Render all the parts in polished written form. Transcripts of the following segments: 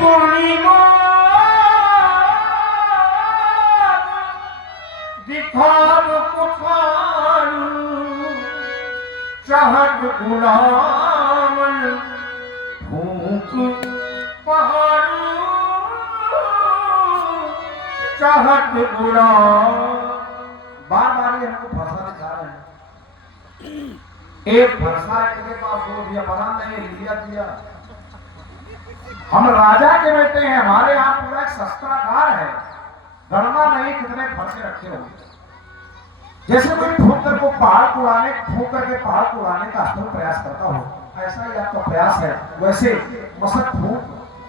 पूर्णिमा दिखार कुठारू चाहत गुलावन भूख पहाड़ू चाहत गुला बार बार ये हमको फंसा दिखा रहे हैं। एक फंसा इनके पास हो दिया बना नहीं लिया दिया। हम राजा के बेटे हैं, हमारे यहाँ पूरा एक शस्त्रागार है, गणना नहीं कितने फंसे रखे होंगे। जैसे कोई फूंक कर को पहाड़ को उड़ाने फूंक करके पहाड़ को उड़ाने का असफल प्रयास करता हो, ऐसा ही आपका प्रयास है। वैसे मसक फूंक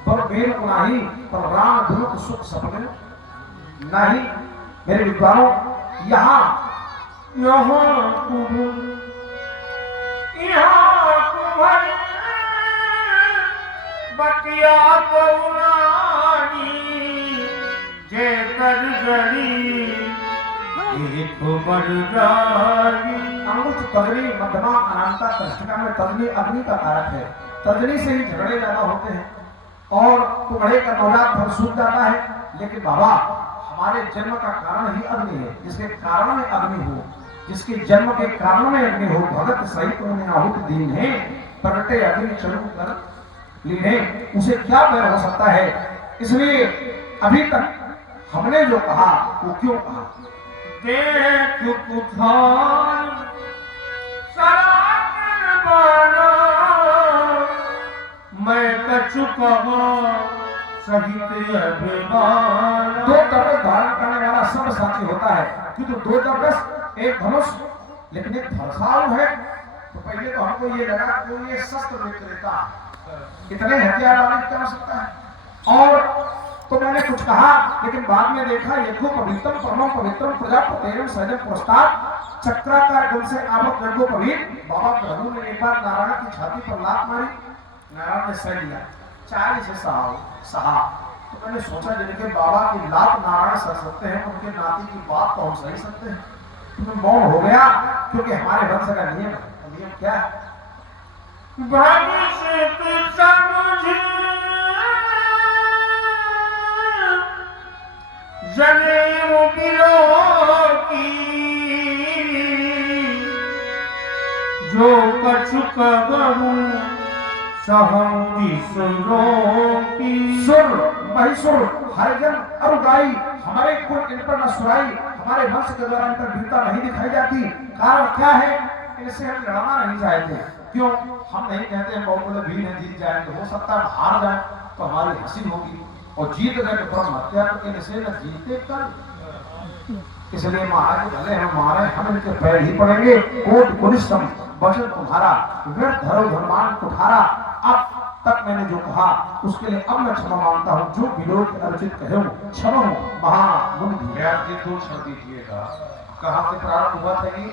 पर मेल को नहीं पर राम दुरुक सुख सपने नहीं। मेरे विद्वानों यहाँ बतिया पौरानी जे कर गरी एक मरदारी। अंगुष्ठ तगनी मध्यमा अनंता तृष्णिका में तगनी अग्नि का कारक है। तगनी से ही झगड़े ज्यादा होते हैं और तुम्हारे का नवजात फल सूख जाता है। लेकिन बाबा हमारे जन्म का कारण ही अग्नि है, जिसके कारण में अग्नि हो, जिसके जन्म के कारण में अग्नि हो। भगत सहित उन्हें आहुत दीन है प्रगटे अग्नि चलू कर लीने, उसे क्या बैर हो सकता है। इसलिए अभी तक हमने जो कहा वो क्यों कहा। देख कुठार सराकर बाना मैं कछु कहा सहित अभिमान। दो धनुष धारण करने वाला सब साथी होता है, क्योंकि दो धनुष एक धनुष लेकिन एक फरसाव है। तो पहले तो हमको ये लगा कि ये शस्त्र विक्रेता इतने हथियार लाने की आवश्यकता है। और तो मैंने कुछ कहा, लेकिन बाद में देखा यज्ञो पवित्रम परमं पवित्रम प्रजापतेरम सहजम पुरस्कार चक्राकार गुण से आवत यज्ञो पवित्र। बाबा प्रभु ने एक बार नारायण की छाती पर लात मारी, नारायण ने सह लिया, 40 से सहा। तो मैंने सोचा जिनके बाबा की लात नारायण सह सकते हैं, उनके नाती की बात तो हम सही सकते हैं। तो मैं मौन हो गया, क्योंकि हमारे वंश का नियम है। नियम क्या है? भविष्य तू समझ जनेऊ बिलो की जो कछु कहूँ सहमुदी सुरो की। सुर महिषुर हरिजन और गाई हमारे कुल इन पर न सुराई, हमारे वंश के द्वारा इन पर वीरता नहीं दिखाई जाती। कारण क्या है? इनसे हम लड़ना नहीं चाहते। क्यों? हम नहीं कहते हैं बहुत बड़े भीड़ है जीत जाएंगे, हो सकता है हार जाए तो हमारी हंसी होगी, और जीत गए तो परम हत्या तो इनसे न जीते कर। इसलिए महाराज भले हम मारे, हम इनके पैर ही पड़ेंगे। कोट कुरिश्रम वचन तुम्हारा व्यर्थ धरो धर्मान कुठारा। अब तक मैंने जो कहा उसके लिए अब मैं क्षमा मांगता हूँ। जो विरोध अर्जित कहे क्षमा महामुनि दो क्षण दीजिएगा। कहाँ से प्रारंभ हुआ था ये?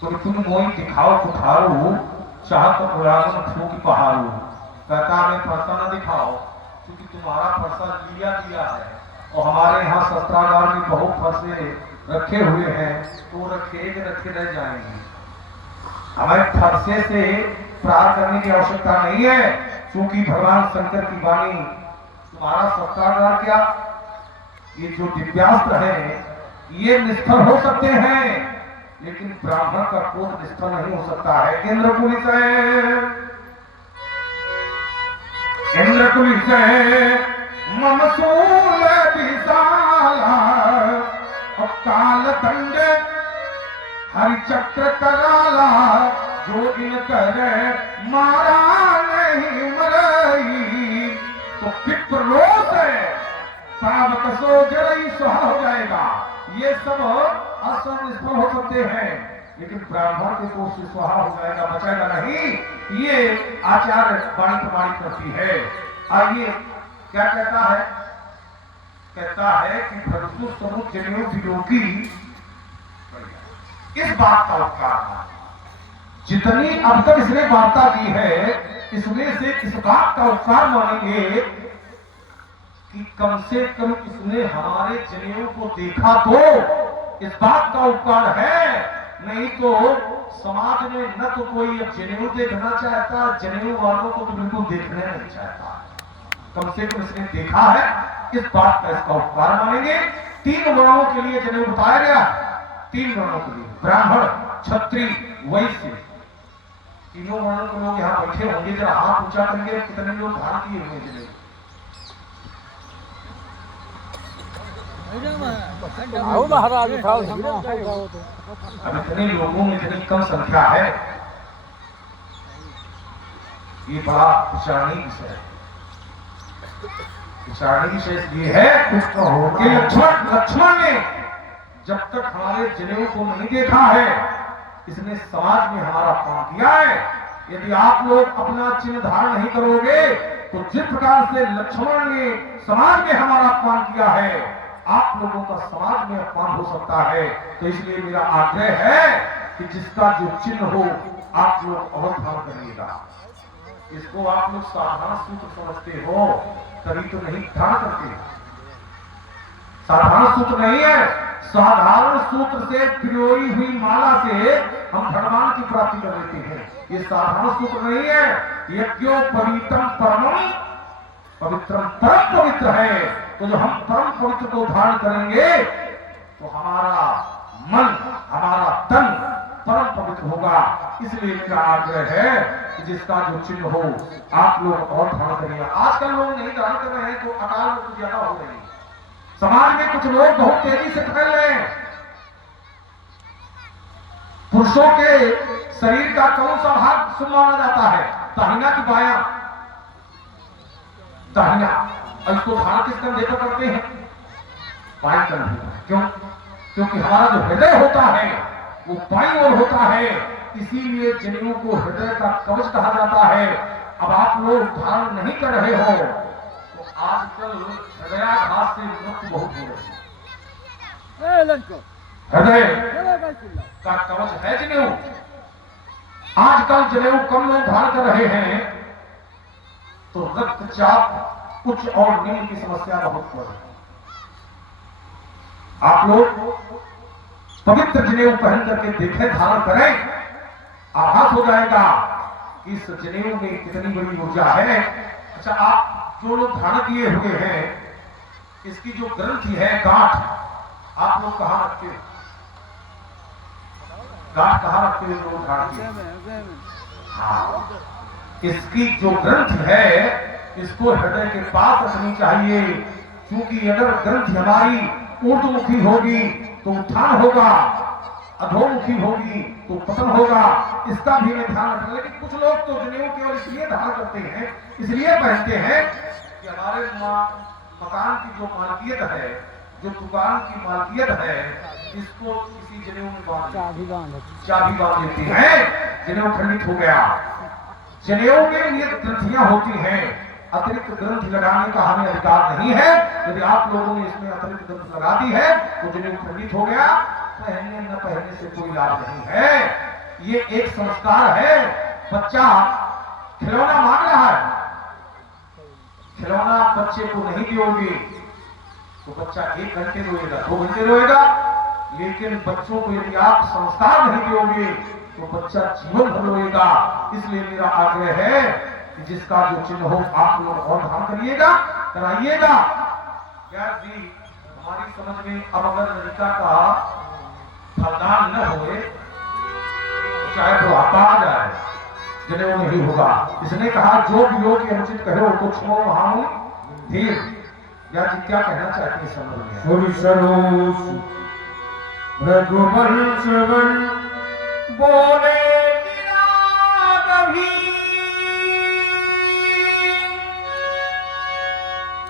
तो तुम मोई दिखाओ कुठारो चाहत तो पुराण की पहाड़ो। कहता हमें फरसा न दिखाओ, क्योंकि तुम्हारा फरसा लिया दिया है और हमारे यहाँ शस्त्रागार में बहुत फरसे रखे हुए हैं, तो रखे रह जाएंगे। हमें फरसे से प्रार करने की आवश्यकता नहीं है, क्योंकि भगवान शंकर की वाणी तुम्हारा शस्त्रागार क्या, ये जो दिव्यास्त्र है ये निष्फल हो सकते हैं, लेकिन ब्राह्मण का कोट निष्फल नहीं हो सकता है। इंद्रकुलिस ममसूल विशाला और काल दंड हरिचक्र कराला। जो इन करे मारा नहीं मरई, तो पितरों से सावक सो जरई सुहा हो जाएगा। ये सब असम निष्फल हो सकते हैं, लेकिन ब्राह्मण के कोष से सुहा हो जाएगा, बचेगा नहीं। ये आचार्य वाणी प्रमाणित करती है। आइए क्या कहता है? कहता है कि भरतु समूह जनेऊ विलोकी इस बात का उपकार जितनी अब तक इसने वार्ता की है, इसमें से इस बात का उपकार मानेंगे कि कम से कम इसने हमारे जनेऊ को देखा तो इस बात का उपकार है। नहीं तो समाज में न तो कोई जनेऊ देखना चाहता, जनेऊ वालों को तो बिल्कुल देखने नहीं चाहता। कम से कम इसने देखा है, इस बात का इसका उपकार मानेंगे। 3 वर्णों के लिए जनेऊ बताया गया, 3 वर्णों के लिए, ब्राह्मण, क्षत्रिय, वैश्य, तीनों वर्णों के लोग यहाँ बैठे होंगे। जरा हाथ ऊंचा करेंगे, कितने लोग धारण किए होंगे जनेऊ? अब इतने लोगों में इतनी कम संख्या है, ये बड़ा विचारणीय विषय है। विचारणीय विषय इसलिए है कि लक्ष्मण ने जब तक हमारे जनेऊ को नहीं देखा है, इसने समाज में हमारा अपमान किया है। यदि आप लोग अपना चिन्ह धारण नहीं करोगे तो जिस प्रकार से लक्ष्मण ने समाज में हमारा अपमान किया है, आप लोगों का समाज में अपमान हो सकता है। तो इसलिए मेरा आग्रह है कि जिसका जो चिन्ह हो आप लोग अवधान करिएगा। इसको आप लोग साधारण सूत्र समझते हो तभी तो नहीं ध्यान करते। साधारण सूत्र नहीं है, साधारण सूत्र से पिरोई हुई माला से हम भगवान की प्राप्ति कर लेते हैं। ये साधारण सूत्र नहीं है। यज्ञो पवित्रम परमम पवित्रम परम पवित्र है। तो जो हम परम पवित्र को धारण करेंगे तो हमारा मन, हमारा तन परम पवित्र होगा। इसलिए मेरा आग्रह है कि जिसका जो चिन्ह हो आप लोग और धारण करेंगे। आजकल लोग नहीं धारण कर रहे हैं तो अकाल मृत्यु ज्यादा हो रही है। समाज में कुछ लोग बहुत तेजी से फैल रहे हैं। पुरुषों के शरीर का कौन सा भाग शुभ माना जाता है? दाहिना की बायां? दाहिना। और इसको धारण किस कंधे पर करते हैं? बाईं कंधे। क्यों? क्योंकि हमारा जो हृदय होता है वो बाईं ओर होता है। इसीलिए जनेऊ को हृदय का कवच कहा जाता है। अब आप लोग धारण नहीं कर रहे हो तो आजकल हृदयाघात से मृत्यु बहुत हो रही है। हृदय का कवच है जनेऊ। आजकल जनेऊ कम लोग धारण कर रहे हैं तो रक्तचाप, उच्च और निम्न की समस्या बहुत बढ़ रही है। आप लोग पवित्र जनेऊ पहन करके देखें, धारण करें, आभास हो जाएगा कि इस जनेऊ में कितनी बड़ी ऊर्जा है। अच्छा, आप जो लोग धारण किए हुए हैं, इसकी जो ग्रंथि है, गांठ, आप लोग कहां रखते हैं? गांठ कहां रखते हैं लोग धारण किए? हाँ, इसकी जो ग्रंथ है इसको हृदय के पास रखनी चाहिए। क्योंकि अगर ग्रंथ हमारी ऊर्ध्वमुखी होगी तो उत्थान होगा, अधोमुखी होगी तो पतन होगा। इसका भी मैं ध्यान रखना। लेकिन कुछ लोग तो जनेऊ केवल इसलिए धारण करते हैं, इसलिए पहनते हैं कि हमारे मकान की जो मालकियत है, जो दुकान की मालकियत है, इसको किसी जनेऊ में चाबी बांध देते हैं। जनेऊ खंडित हो गया। जनेऊ में ये ग्रंथियां होती हैं, अतिरिक्त ग्रंथ लगाने का हमें अधिकार नहीं है। यदि आप लोगों ने इसमें अतिरिक्त ग्रंथ लगा दी है तो जनेऊ खंडित हो गया। पहनने न पहनने से कोई लाभ नहीं है। ये एक संस्कार है। बच्चा खिलौना मांग रहा है, खिलौना बच्चे को नहीं दियोगे तो बच्चा 1 घंटे रोएगा, 2 घंटे रोएगा। लेकिन बच्चों को यदि आप संस्कार नहीं दियोगे तो बच्चा जीवन भर रोएगा। इसलिए मेरा आग्रह है कि जिसका जो चिन्ह हो आप लोग और धारण करिएगा, कराइएगा। क्या जी, हमारी समझ में अब अगर लड़का का फलदान न होए तो चाहे तो आता आ जाए, जनेऊ नहीं होगा। इसने कहा जो भी लोग अनुचित कहे तो क्षमो महामु धीर। या जी क्या कहना चाहती है समझ में? सुरसरोस रघुवंश बोले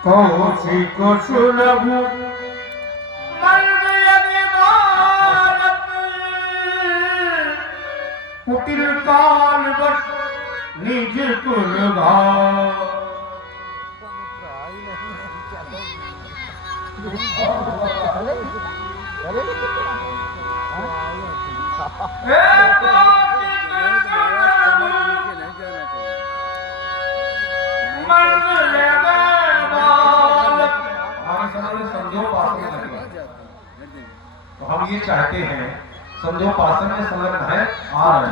कौशिक सुलभ कुटिल काल बस निज कुलभा तो हम ये चाहते हैं, संध्योपासन में संलग्न है आ रहे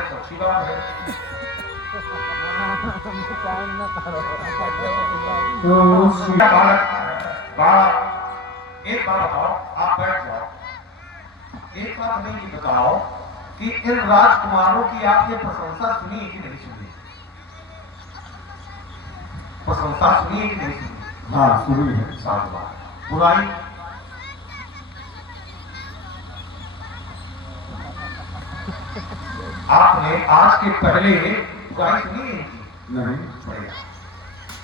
तो अच्छी बात है। बालक बालक एक बात बताओ, आप बैठ जाओ। एक बात हमें ये बताओ कि इन राजकुमारों की आपने प्रशंसा सुनी कि नहीं सुनी? प्रशंसा सुनी कि नहीं सुनी? हाँ सुनी है। साथ बात बुराई आपने आज के पहले बुराई सुनी है इनकी? नहीं। बढ़िया।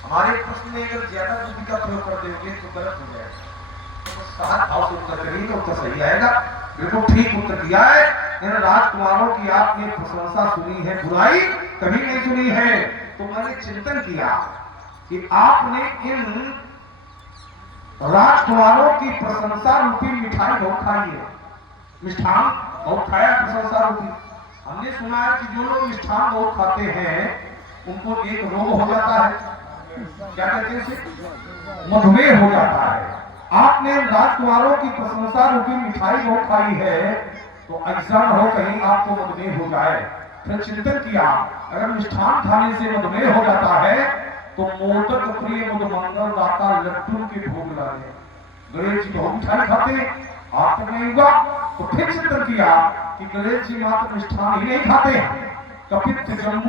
हमारे प्रश्न में अगर ज्यादा बुद्धि का प्रयोग कर देंगे तो गलत हो जाएगा। तो सहज भाव से उत्तर करिए तो उत्तर सही आएगा। बिल्कुल ठीक उत्तर दिया है। इन राजकुमारों की आपने प्रशंसा सुनी है, बुराई कभी नहीं सुनी है। तो मैंने चिंतन किया कि आपने इन राजकुमारों की प्रशंसा रूपी मिठाई बहुत खाई है, मिष्ठान बहुत खाया प्रशंसा रूपी। हमने सुना है कि जो लोग मिष्ठान बहुत खाते हैं उनको एक रोग हो जाता है, क्या कहते हैं उसे? मधुमेह हो जाता है। आपने राजकुमारों की प्रशंसा रूपी मिठाई बहुत खाई है, तो ऐसा न हो कहीं आपको मधुमेह हो जाए। फिर चिंतन किया, अगर मिष्ठान खाने से मधुमेह हो जाता है तो मोदक प्रिय मधुमंगल दाता लड्डू के भोग लाए। गणेश जी बहुत मिठाई खाते, आप तो नहीं हुआ। तो फिर चिंतन किया कि गणेश जी मात्र मिष्ठान ही नहीं खाते, कपित जम्मू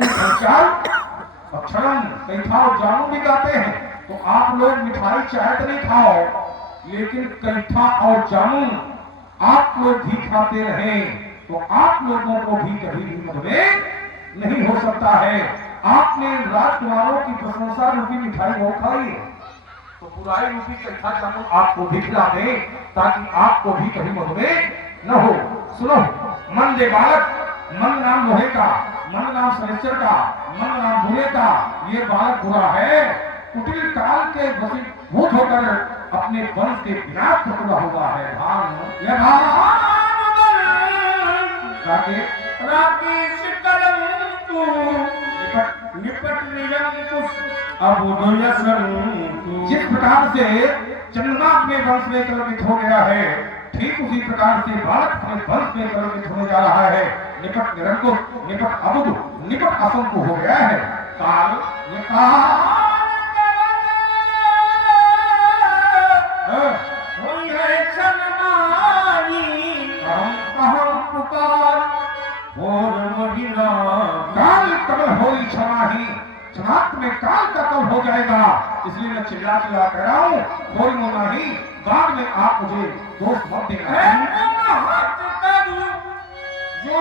अक्षरम कैठा और जामुन भी खाते हैं। तो आप लोग मिठाई चाहे तो नहीं खाओ, लेकिन कैठा और जामुन आप लोग भी खाते रहे तो आप लोगों को भी कभी भी मधुमेह नहीं हो सकता है। आपने राजकुमारों की प्रशंसा रूपी मिठाई वो खाई, तो बुराई रूपी कैठा जामुन आपको भी खिला दे ताकि आपको भी कभी मधुमेह न हो। सुनो, मन दे बालक, मन नाम लोहे का, मन नाम शनिश्चर का, मन नाम भूले का, ये बालक बुरा है। कुटिल काल के वशीभूत होकर अपने वंश के विनाश को पूरा हुआ है। राकेश कलंकु निपट निरंकुश अब जिस प्रकार से चंद्रमा अपने वंश में कलंकित हो गया है, ठीक उसी प्रकार से बालक अपने वंश में कलंकित होने जा रहा है। निपट निरंकुश, निपट अबुध, निपट असंकु हो गया है। काल काल कमल हो क्षमाही, क्षमात में काल का कल हो जाएगा। इसलिए मैं चिल्ला चिल्ला कह रहा हूँ, कोई मोना ही बाद में आप मुझे दोस्त मत देना। जो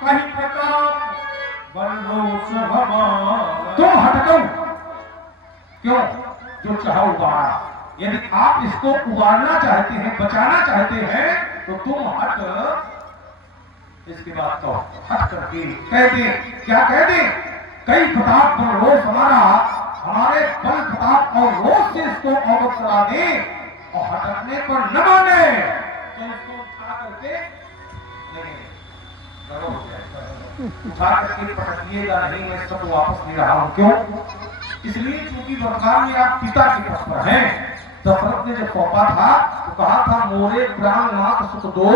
कहीं प्रताप तुम हटको क्यों? जो चाहो उबारा। यदि आप इसको उबारना चाहते हैं, बचाना चाहते हैं, तो तुम हट। इसके बाद तो हट करके कह दे, क्या कह दे? कई प्रताप बल रोष हमारा, हमारे बल प्रताप और रोष से इसको अवगत करा दे, और हटकने पर न माने तो इसको उठा करके उठा करके पटकिएगा नहीं। मैं सबको वापस ले रहा हूं। क्यों? इसलिए क्योंकि वर्तमान में आप पिता के पद पर हैं। दशरथ ने जब सौंपा था तो कहा था, मोरे प्राण नाथ सुख दो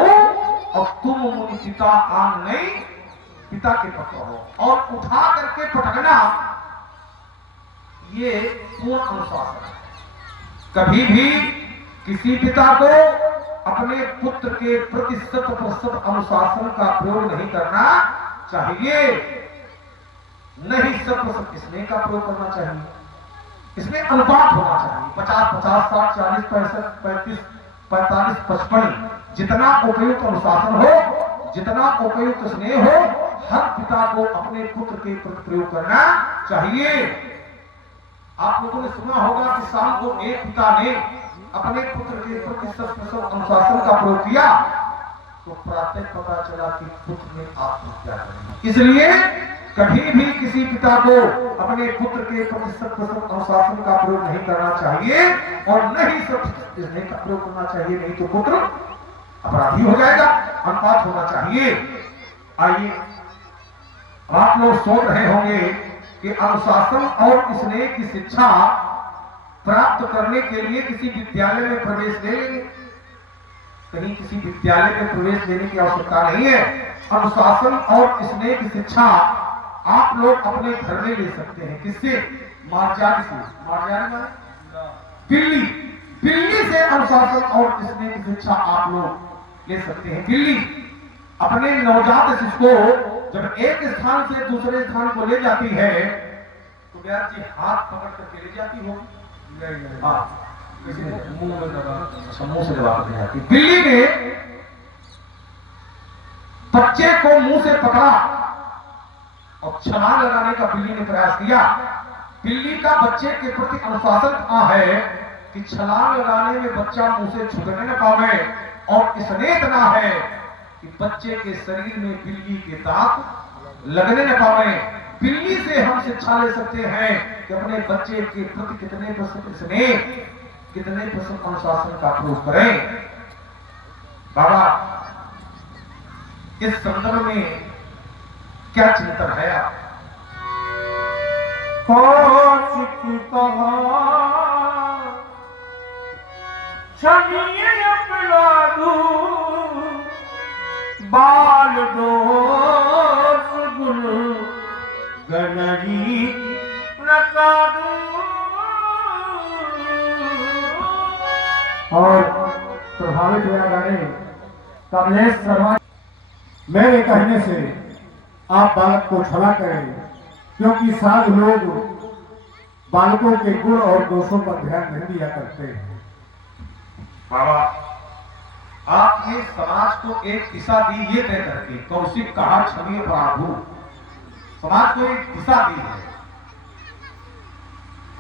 और तुम मुनि पिता आन नहीं, पिता के पद पर हो। और उठा करके पटकना ये पूर्ण अनुशासन है। कभी भी किसी पिता को अपने पुत्र के प्रति 100% अनुशासन का प्रयोग नहीं करना चाहिए, नहीं 100% स्नेह का प्रयोग करना चाहिए। इसमें अनुपात होना चाहिए, 50-50, 60, 40, 65, 35, 45, 55। जितना उपयुक्त अनुशासन हो, जितना उपयुक्त स्नेह हो, हर पिता को अपने पुत्र के प्रति प्रयोग करना चाहिए। आप लोगों ने सुना होगा कि शाम को एक पिता ने अपने पुत्र के प्रति 100% अनुशासन का प्रयोग किया तो प्रातः पता चला कि पुत्र ने आत्महत्या कर ली। इसलिए कभी भी किसी पिता को अपने पुत्र के प्रति 100% अनुशासन का प्रयोग नहीं करना चाहिए और नहीं 100% स्नेह का प्रयोग करना चाहिए, नहीं तो पुत्र अपराधी हो जाएगा। अनुपात होना चाहिए। आइए, आप लोग सोच रहे होंगे कि अनुशासन और स्नेह की शिक्षा प्राप्त करने के लिए किसी विद्यालय में प्रवेश ले लेंगे। कहीं किसी विद्यालय में प्रवेश लेने की आवश्यकता नहीं है। अनुशासन और स्नेह की शिक्षा आप लोग अपने घर में ले सकते हैं। किससे? मार्जारी से। मार्जारी माने बिल्ली। बिल्ली से अनुशासन और स्नेह की शिक्षा आप लोग ले सकते हैं। बिल्ली अपने नवजात शिशु को जब एक स्थान से दूसरे स्थान को ले जाती है तो व्यास जी हाथ पकड़ करके ले जाती होगी? नहीं हाँ, मुंह में लगा मुंह से दबा कर ले जाती। बिल्ली ने बच्चे को मुंह से पकड़ा और छलांग लगाने का बिल्ली ने प्रयास किया। बिल्ली का बच्चे के प्रति अनुशासन कहाँ है कि छलांग लगाने में बच्चा मुंह से छूटने न पावे, और स्नेह इतना है कि बच्चे के शरीर में बिल्ली के दांत लगने न पावे। बिल्ली से हम शिक्षा ले सकते हैं कि अपने बच्चे के प्रति कितने % स्नेह, कितने % अनुशासन का प्रयोग करें। बाबा इस संदर्भ में क्या चिंतन है आप? कौशिक कहा छनिए अपना बाल दोष गुरु गणरी नकारू। और प्रभावित हुआ गाने कमलेश शर्मा मेरे कहने से आप बालक को क्षमा करें, क्योंकि साधु लोग बालकों के गुण और दोषों पर ध्यान नहीं दिया करते हैं। बाबा आपने समाज को एक दिशा दी ये तय करके, कौशिक कहा छवि प्रभु, समाज को एक दिशा दी है।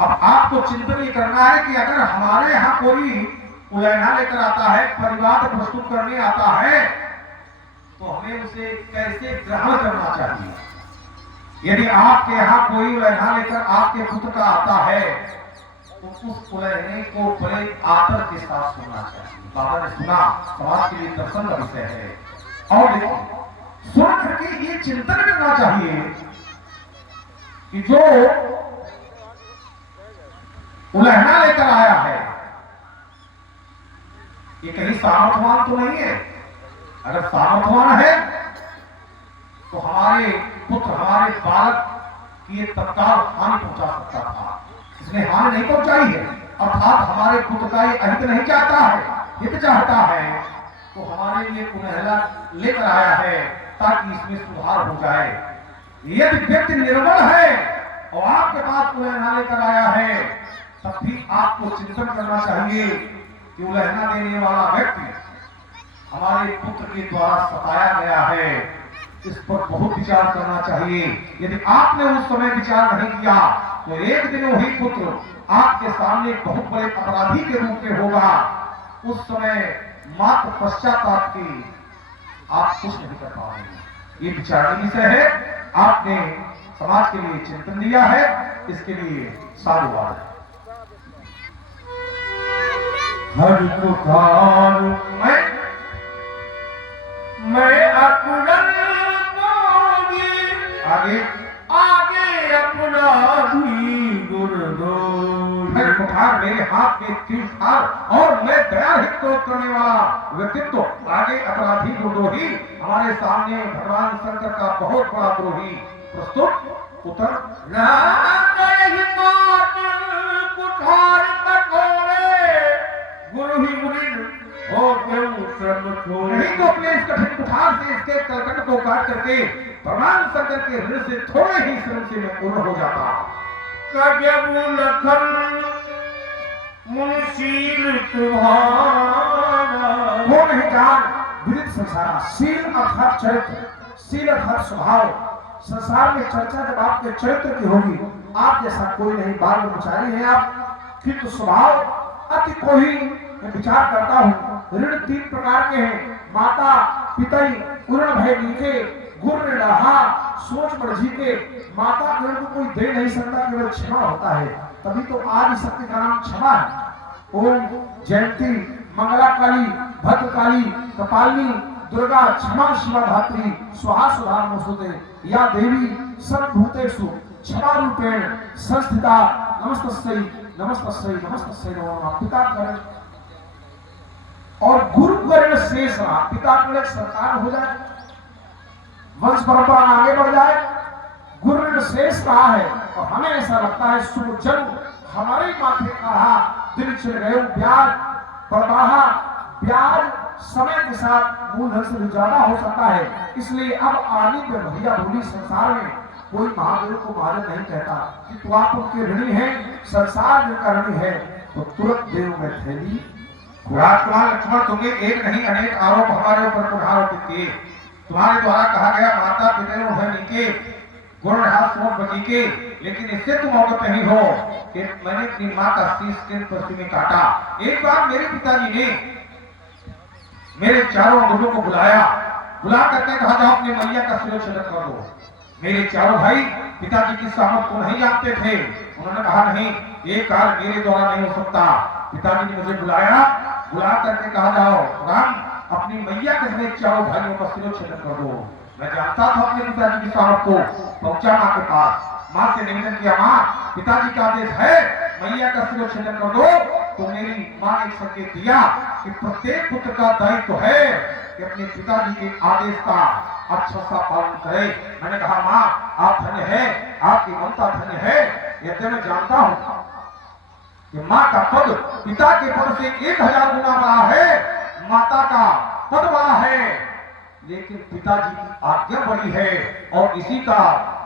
अब आपको चिंतन ये करना है कि अगर हमारे यहाँ कोई उलझना लेकर आता है, परिवार प्रस्तुत करने आता है, तो हमें उसे कैसे ग्रहण करना चाहिए। यदि आपके यहाँ कोई उलझना लेकर आपके पुत्र का आता है तो उस उलझने को बड़े आदर के साथ सुनना चाहिए। बाबा ने सुना, समाज के लिए दर्शन का विषय है। और देखिए सुन करके ये चिंतन करना चाहिए कि जो उलझना लेकर आया है ये कहीं सामर्थ्यवान तो नहीं है। अगर सामर्थ्यवान है तो हमारे पुत्र, हमारे बालक की ये तत्काल हानि पहुंचा सकता था। इसने हानि नहीं पहुंचाई है, अर्थात हमारे पुत्र का ये अहित नहीं चाहता है, हित चाहता है, तो हमारे लिए उन्हेला लेकर आया है ताकि इसमें सुधार हो जाए। यदि व्यक्ति निर्बल है और आपके पास उलझना लेकर आया है, तब भी आपको चिंतन करना चाहिए कि उलझना देने वाला व्यक्ति हमारे पुत्र के द्वारा सताया गया है, इस पर बहुत विचार करना चाहिए। यदि आपने उस समय विचार नहीं किया तो एक दिन वही पुत्र आपके सामने बहुत बड़े अपराधी के रूप में होगा। उस समय मात्र पश्चाताप की आप कुछ नहीं कर पाएंगे। ये विचारणीय विषय है, आपने समाज के लिए चिंतन दिया है, इसके लिए साधुवाद। हर पुकार मैं अकुड़न आगे आगे अपना भी गुरदो। हर पुकार मेरे हाथ में तीर था और मैं दया हित करने वाला व्यक्तित्व, आगे अपराधी गुरदोही, हमारे सामने भगवान शंकर का बहुत बड़ा द्रोही प्रस्तुत उतर कुठार कठोरे गुरु ही गुरु और नहीं तो अपने इस कठिन कुठार से इसके कलकट को काट करके भगवान शंकर के हृदय से थोड़े ही श्रम से मैं पूर्ण हो जाता। लखन मुनशील तुम्हारा वो नहीं जान विदित संसार। शील अर्थात चरित्र, शील अर्थात स्वभाव। संसार में चर्चा जब आपके चरित्र की होगी, आप जैसा कोई नहीं, बाल ब्रह्मचारी हैं आप, किंतु स्वभाव अति कोई मैं विचार करता हूँ। ऋण 3 प्रकार के हैं, माता पितई उर्ण भय नीके, गुण रहा सोच बढ़ी के। माता ऋण को कोई दे नहीं सकता, केवल क्षमा होता है, तभी तो आदि शक्ति का नाम क्षमा है। ओम जयंती मंगला काली भद्रकाली कपालिनी दुर्गा क्षमा शिवा धात्री स्वाहा सुधा नमोस्तुते या देवी सर्वभूतेषु क्षमा रूपेण संस्थिता नमस्तस्यै नमस्तस्यै नमस्तस्यै नमो नमः। पिता करण और गुरु करण शेष रहा, पिता करण सरकार हो जाए, वंश परंपरा आगे बढ़ जाए, गुरु ने शेष रहा है और हमें ऐसा लगता है शुभ जन्म हमारे माथे का दिन चल गए ब्याज बढ़ा ब्याज समय के साथ मूलधन से भी ज्यादा हो सकता है। इसलिए अब आने पे भैया बोली संसार में कोई महादेव को महादेव नहीं कहता कि तो आप उनके ऋणी हैं, संसार जिनका ऋणी है तो तुरंत देव में थैली। राजकुमार लक्ष्मण तुम्हें एक नहीं अनेक आरोप हमारे ऊपर पुनरारोपित किए। तुम्हारे द्वारा कहा गया माता पिता नीके गुण के, लेकिन इससे तुम अवगत नहीं हो कि मैंने अपनी माँ का शीश किन पश्चिम में काटा। एक बार मेरे पिताजी ने मेरे चारों अंगों को बुलाया, बुला करके कहा जाओ अपनी मैया का शिरोच्छेदन कर दो। मेरे चारों भाई पिताजी की सामत को नहीं जानते थे। उन्होंने कहा नहीं, ये कार्य मेरे द्वारा नहीं हो सकता। पिताजी ने मुझे बुलाया, बुला करके कहा जाओ राम अपनी मैया के समेत चारों भाइयों का शिरोच्छेदन कर दो। मैं जानता था अपने पिताजी की सामत को। पहुंचा माँ के पास, माँ से निवेदन किया, माँ पिताजी का आदेश है मैया का शिरोच्छेदन कर दो। तो मेरी माँ ने संकेत दिया कि प्रत्येक पुत्र का दायित्व है कि अपने पिताजी के आदेश का अच्छा सा पालन करे। मैंने कहा माँ आप धन्य है, आपकी ममता धन्य है। यद्यपि मैं जानता हूँ कि माँ का पद पिता के पद से 1000 गुना बड़ा है, माता का पद बड़ा है, लेकिन पिताजी की आज्ञा बड़ी है और इसी का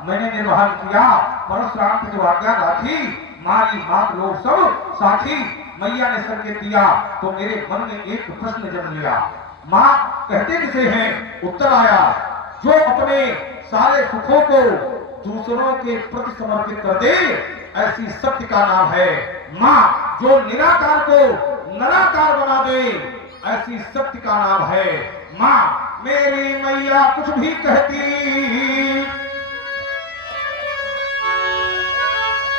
मैंने निर्वहन किया। परशुराम की जो आज्ञा राखी, मारी मात लोग सब साथी। मैया ने संकेत दिया तो मेरे मन में एक प्रश्न जन्म लिया, माँ कहते किसे हैं? उत्तर आया, जो अपने सारे सुखों को दूसरों के प्रति समर्पित कर दे ऐसी सत्य का नाम है माँ। जो निराकार को निराकार बना दे ऐसी सत्य का नाम है माँ। मेरी मैया कुछ भी कहती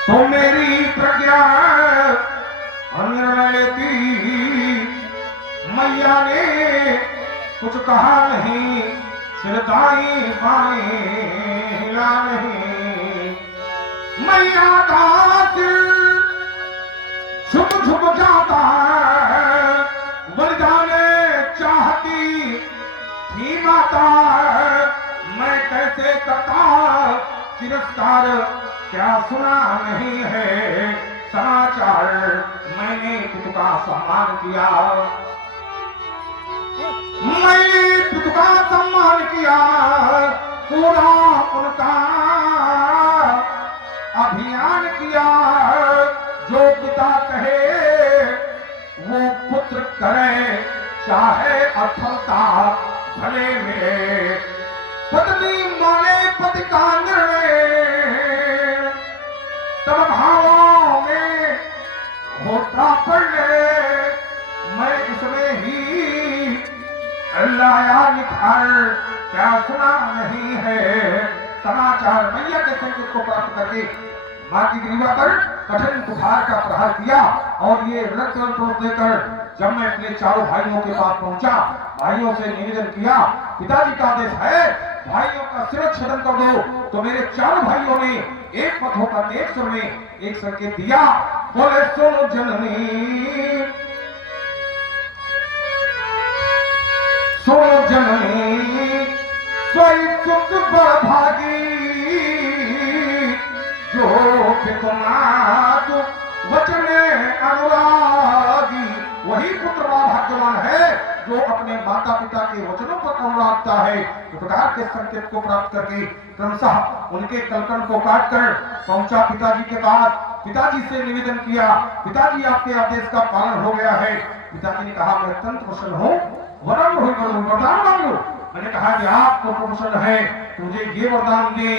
तो मेरी प्रज्ञा निर्णय लेती। मैया ने कुछ कहा नहीं, सिरदाई पानी हिला नहीं। मैया का दिल झुक झुक जाता है, बन जाने चाहती थी माता। मैं कैसे करता तिरस्कार, क्या सुना नहीं है समाचार। मैंने पिता का सम्मान किया, मैंने पिता का सम्मान किया, पूरा उनका अभियान किया। जो पिता कहे वो पुत्र करे, चाहे अथलता भले में। पत्नी माने पति का निर्णय, तब भावों में होता पड़े। मैं इसमें ही लाया निखार, क्या सुना नहीं है समाचार। मैया के संकेत को प्राप्त करके माँ की ग्रीवा पर कठिन बुखार का प्रहार किया और ये रक्त देकर जब मैं अपने चारों भाइयों के पास पहुंचा, भाइयों से निवेदन किया, पिताजी का आदेश है भाइयों का शिरोच्छेदन कर दो। तो मेरे चारों भाइयों ने एक मत होकर एक सुर में एक संकेत दिया, बोले सुनो जननी, सुनो जननी, सोई सुख बड़भागी। जो पितुनाथ वचन अनुरागी, वही पुत्र भाग्यवान है जो अपने माता पिता के वचनों पर अनुरागता है। तो प्रकार के संकेत को प्राप्त करके क्रमशः उनके कलकन को काट कर पहुंचा पिताजी के पास। पिताजी से निवेदन किया, पिताजी आपके आदेश का पालन हो गया है। पिताजी ने कहा मैं अत्यंत प्रसन्न हूँ, वरदान वरदान मांग लो। मैंने कहा कि आपको प्रसन्न है, मुझे ये वरदान दे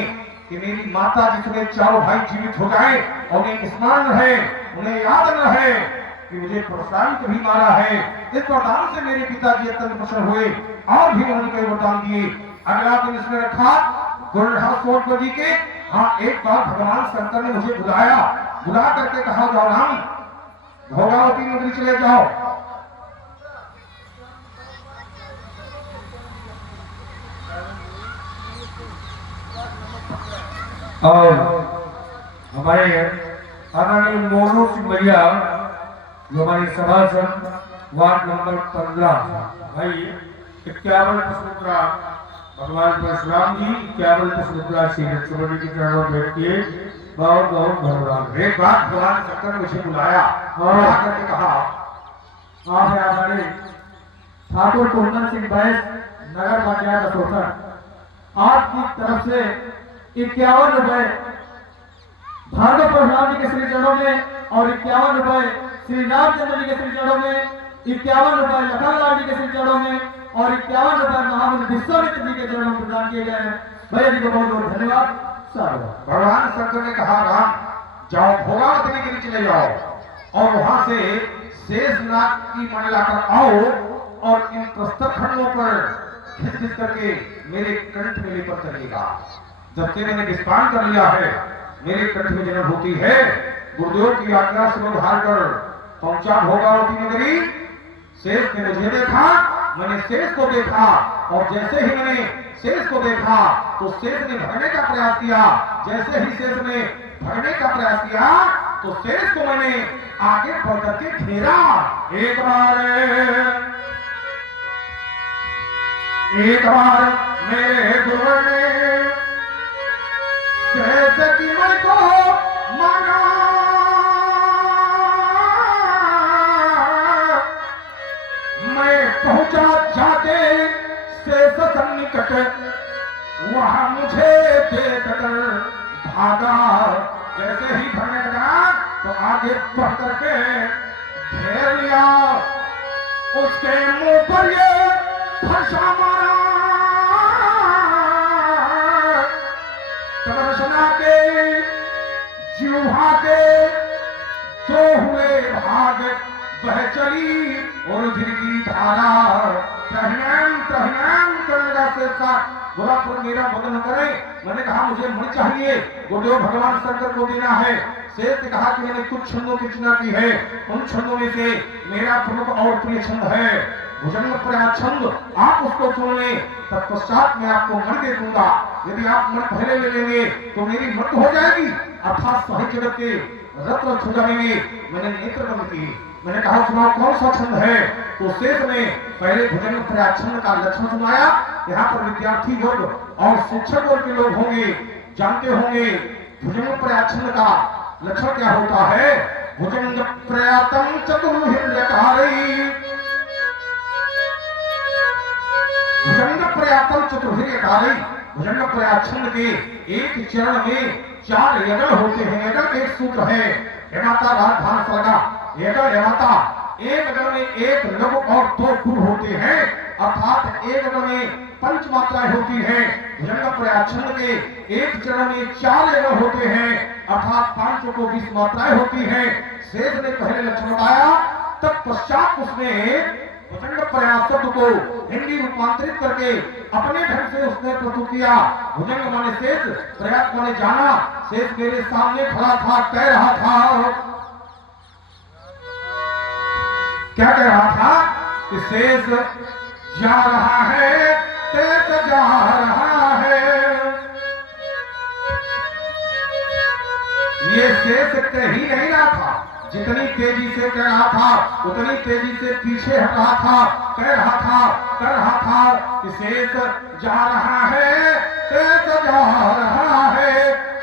कि मेरी माता जिसमें चारों भाई जीवित हो जाए और उन्हें स्मरण रहे, उन्हें याद न रहे कि मुझे परशुराम कभी मारा है। इस वरदान से मेरे पिताजी अत्यंत प्रसन्न हुए और भी उन्होंने कई वरदान दिए। अगला दिन इसमें रखा गुरु जी के। हाँ, एक बार भगवान शंकर ने मुझे बुलाया, बुला करके कहा जाओ राम भोगावती नगरी चले जाओ। और हमारे आदरणीय मोनू सिंह भैया जो हमारे सभासद वार्ड नंबर 15 भाई 51 प्रश्नोत्तरा भगवान परशुराम जी केवल मुद्रा से लक्ष्मण जी के चरणों में बैठिए। बहुत बहुत भगवान। एक बार भगवान शंकर ने उसे बुलाया और आकर के कहा, आप यहाँ हमारे ठाकुर कुंदन सिंह बैस नगर पंचायत असोसर आपकी तरफ से 51 रुपए भार्गव परशुराम जी के श्री चरणों में और 51 रुपए श्री रामचंद्र जी के श्री चरणों में, 51 रुपए लखनलाल जी के श्री चरणों में और 51 रुपए महामुनि विश्वामित्र जी के चरणों में प्रदान किए गए हैं। भैया जी को बहुत बहुत धन्यवाद। साधुवाद। भगवान शंकर ने कहा, राम जाओ भोगावती के नीचे चले जाओ और वहां से शेषनाग की मन लाकर आओ और इन प्रस्तर खंडों पर खिंच खिंच करके मेरे कंठ में लेकर चलेगा। जब से मैंने विस्तार कर लिया है, मेरे कंठ में जन्म होती है, गुरुदेव की आज्ञा से उधार कर पहुंचा भोगावती नगरी। शेष ने मुझे देखा, मैंने शेष को देखा और जैसे ही मैंने शेष को देखा तो शेष ने भगने का प्रयास किया। जैसे ही शेष ने भगने का प्रयास किया तो शेष को मैंने आगे बढ़ करके घेरा। एक बार मेरे गुरु ने शेष की मन को माना, मैं पहुंचा जाके शेष सन्निकट, वहां मुझे देखकर भागा। जैसे ही भगने लगा तो आगे बढ़ करके घेर लिया, उसके मुंह पर ये फरसा मारा। तदर्शना के जीवा के तो हुए भाग, बह चली और उधर की धारा। प्रहनाम प्रहनाम करने का शेषा बोला, पर मेरा वदन करे। मैंने कहा मुझे मन चाहिए, गुरुदेव भगवान शंकर को देना है। शेष ने कहा कि मैंने कुछ छंदों की रचना की है, उन छंदों में से मेरा प्रमुख और प्रिय छंद है भुजंग प्रयाग छंद। आप उसको सुन लें, तत्पश्चात मैं आपको मन दे दूंगा। यदि आप मन पहले ले लेंगे तो मेरी मृत्यु हो जाएगी, अर्थात साहित्य जगत के रत्न छू जाएंगे। मैंने नेत्र बंद की। मैंने कहा सुनाओ कौन सा छंद है? तो शेष ने पहले भुजंग प्रयाग छंद का लक्षण सुनाया। यहाँ पर विद्यार्थी वर्ग और शिक्षक वर्ग के लोग होंगे, जानते होंगे भुजंग प्रयाग छंद का लक्षण क्या होता है। भुजंग प्रयातम चतुर्हिर्यकारी, भुजंग प्रयातम चतुर्हिर्यकारी। भुजंग प्रयाग छंद के एक चरण में 4 यगल होते हैं। यगल एक सूत्र है, यमाता राजधान सर्गा यगल यमाता। एक यगल में एक लघु और 2 गुण होते हैं, अर्थात एक यगल में 5 मात्राएं होती हैं। भुजंग प्रयाग छंद के एक चरण में 4 यगल होते हैं, अर्थात 5 को 20 मात्राएं होती हैं। शेष ने पहले लक्षण बताया, तत्पश्चात उसने भुजंग प्रयाग शब्द को हिंदी रूपांतरित करके अपने ढंग से उसने प्रस्तुत किया। भुजंग माने शेष, प्रयाग माने जाना। शेष मेरे सामने खड़ा था, कह रहा था, क्या कह रहा था कि शेष जा रहा है, शेष जा रहा है। ये शेष कह ही नहीं रहा था, जितनी तेजी से कह रहा था उतनी तेजी से पीछे हट रहा था। कह रहा था, कर रहा था कि शेष जा रहा है, शेष जा रहा है,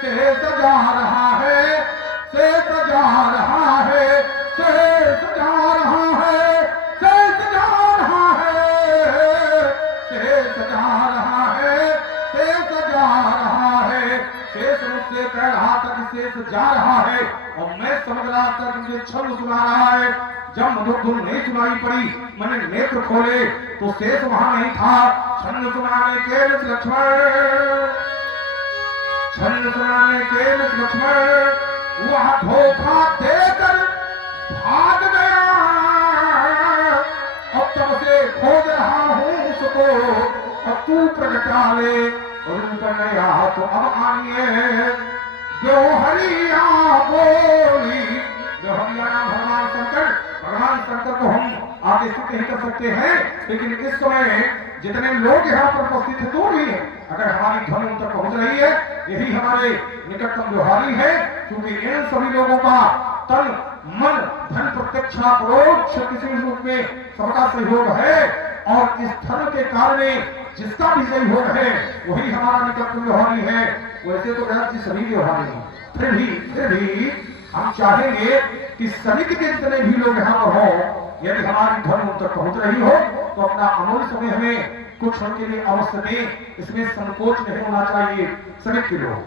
शेष जा रहा है, शेष जा रहा है, शेष जा रहा है, शेष जा रहा है, शेष जा रहा है, शेष जा रहा है। शेष मुझसे कह रहा था कि शेष जा रहा है और मैं समझ रहा था कि मुझे छंद सुना रहा है। जब मधुर धुन नहीं सुनाई पड़ी, मैंने नेत्र खोले तो शेष वहां नहीं था। छंद सुनाने के लक्ष्मण, छंद सुनाने के लक्ष्मण वहां धोखा देकर भाग गया। अब तब से खोज रहा हूं उसको, अब तू प्रगटा ले रूप नया तो अब आनिए। जो हरिया बोली, जो हरिया नाम भगवान शंकर, भगवान शंकर को हम आदेशित नहीं कर सकते हैं, लेकिन इस समय जितने लोग यहाँ पर उपस्थित है दूर ही है, अगर हमारी ध्वनि उन तक पहुंच रही है, यही हमारे निकटतम व्यवहारी है। क्योंकि इन सभी लोगों का तन मन धन प्रत्यक्ष परोक्ष किसी रूप में सबका सहयोग है और इस धर्म के कारण जिसका विजयी हो है वही हमारा निकट व्यवहारी है। वैसे तो गलत जी सभी व्यवहारी हैं, फिर भी हम चाहेंगे कि समिति के जितने भी लोग यहाँ पर हो, यदि हमारी धर्म तक पहुंच रही हो तो अपना अमूल्य समय हमें कुछ क्षण के लिए अवश्य दें। इसमें संकोच नहीं होना चाहिए। समिति के लोग